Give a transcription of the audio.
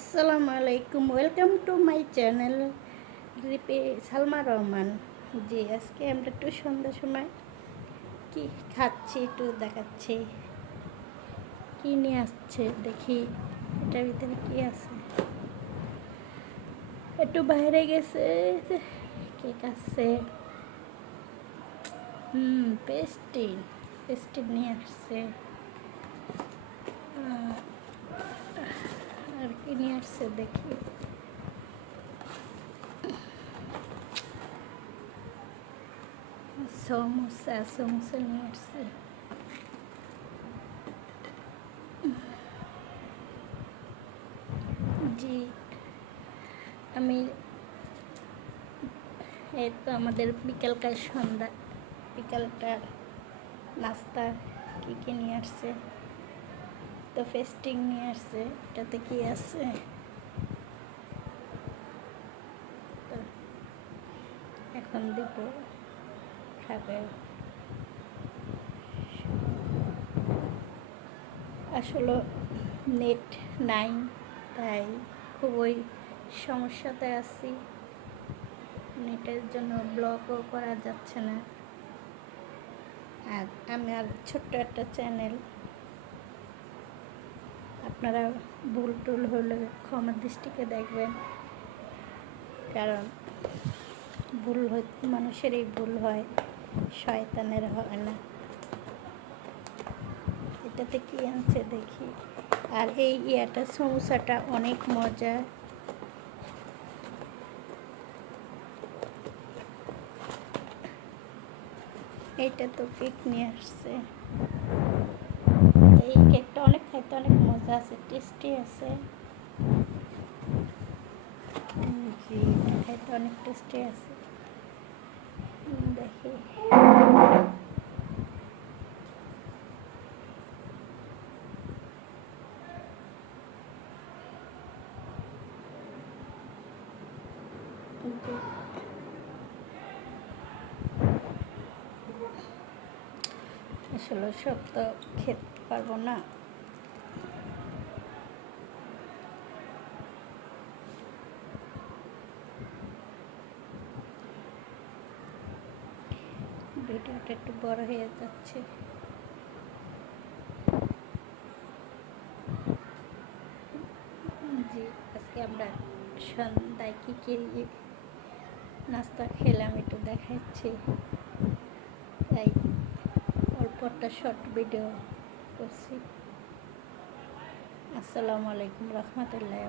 আসসালামু আলাইকুম, welcome to my channel রিপে সালমা রহমান। জি, আজকে আমরা একটু সন্ধ্যার সময় কি খাচ্ছি একটু দেখাচ্ছি। কি নিয়ে আসছে দেখি, এটার ভিতরে কি আছে। একটু বাইরে গেছে, কেক আছে। পেস্ট্রি পেস্ট্রি নিয়ে আসছে। আর কি নিয়ে আসছে দেখি। সমোসা নিয়ে আসছে। জি, আমি এই তো আমাদের বিকালটার নাস্তা কী কী নিয়ে আসছে। তো ফেস্টিং নিয়ে আসছে, এটাতে কি আছে। তো এখন দিব, খাবে। আসলে নেট নাই, তাই খুবই সমস্যাতে আছি। নেটের জন্য ব্লগও করা যাচ্ছে না। আর আমার ছোট্ট একটা চ্যানেল, আপনারা ভুল টুল হলে ক্ষমার দৃষ্টিকে দেখবেন, কারণ মানুষেরই ভুল হয়, শয়তানের হয় না। এটাতে কি আছে দেখি। আর এই সমোসাটা অনেক মজা। এইটা তো কেক নিয়ে আসছে। এই কেকটা খাইতে অনেক মজা আছে, টেস্টি আছে। জি, খাইতে অনেক টেস্টি আছে। দেখি আসলে সব তো খেতে পারবো না। ভিডিওটা একটু বড় হয়ে যাচ্ছে। জি, আজকে আমরা সন্ধ্যায় কী নাস্তা খেলাম একটু দেখাচ্ছি, তাই অল্প একটা শর্ট ভিডিও করছি। আসসালামু আলাইকুম রহমতুল্লাহ।